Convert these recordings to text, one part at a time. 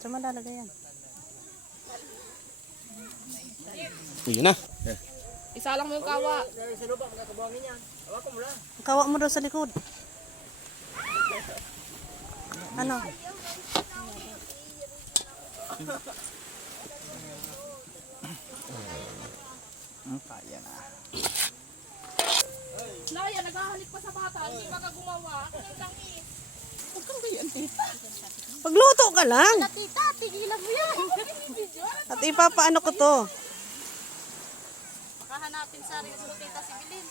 Saan mo lalagay yan? Yun na. Isalang mo yung kawa. Kawa mo daw sa likod. Ano? Kaya na. Laya, naghahalik pa sa bata. Hindi pa ka gumawa. Ang langis. Huwag kang ganyan, tita. Pagluto ka lang. Tita, tigilan mo yan. At ipapaano ko to. Makahanapin sa rin sa tita si Bilin.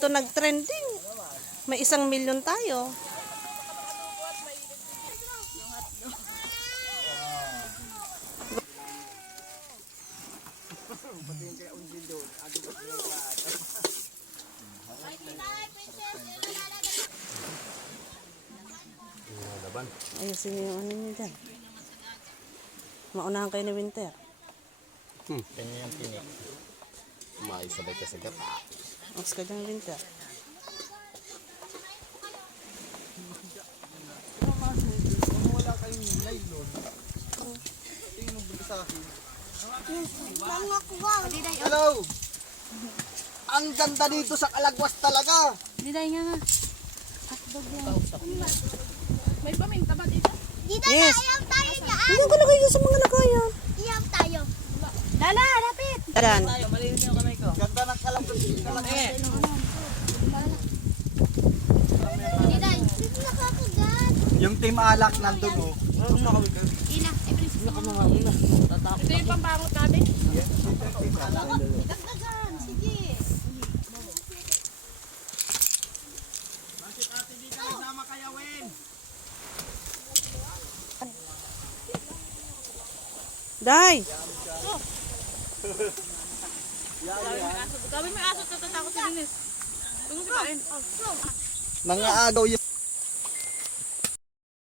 Ito nag-trending. May 1,000,000 tayo. Ayusin niyo yung ano niyo dyan. Maunahan kayo ni Winter. Kanya yung tinik. Maisabay ka sa gata. Mas ka dyan, Winter. Wala kayong nylon. Tingin mo sa akin. Hello! Ang ganda dito sa Kalagwas talaga. Diday nga nga. May paminta ba dito? Yes. Ayaw tayo dyan. Hindi ko lagay yun sa mga lagayan. Ayaw tayo. Lala, rapid. Ayan. Ganda ng Kalagwas. Diday, dito nakakagat. Yung team alak nandun oh. Ina, every Ito yung pambangot natin. dagdagan. Sige. Day! Gawin mo yung aso, tatatakot si Linis. Tulong si Kain. Nangaagaw yung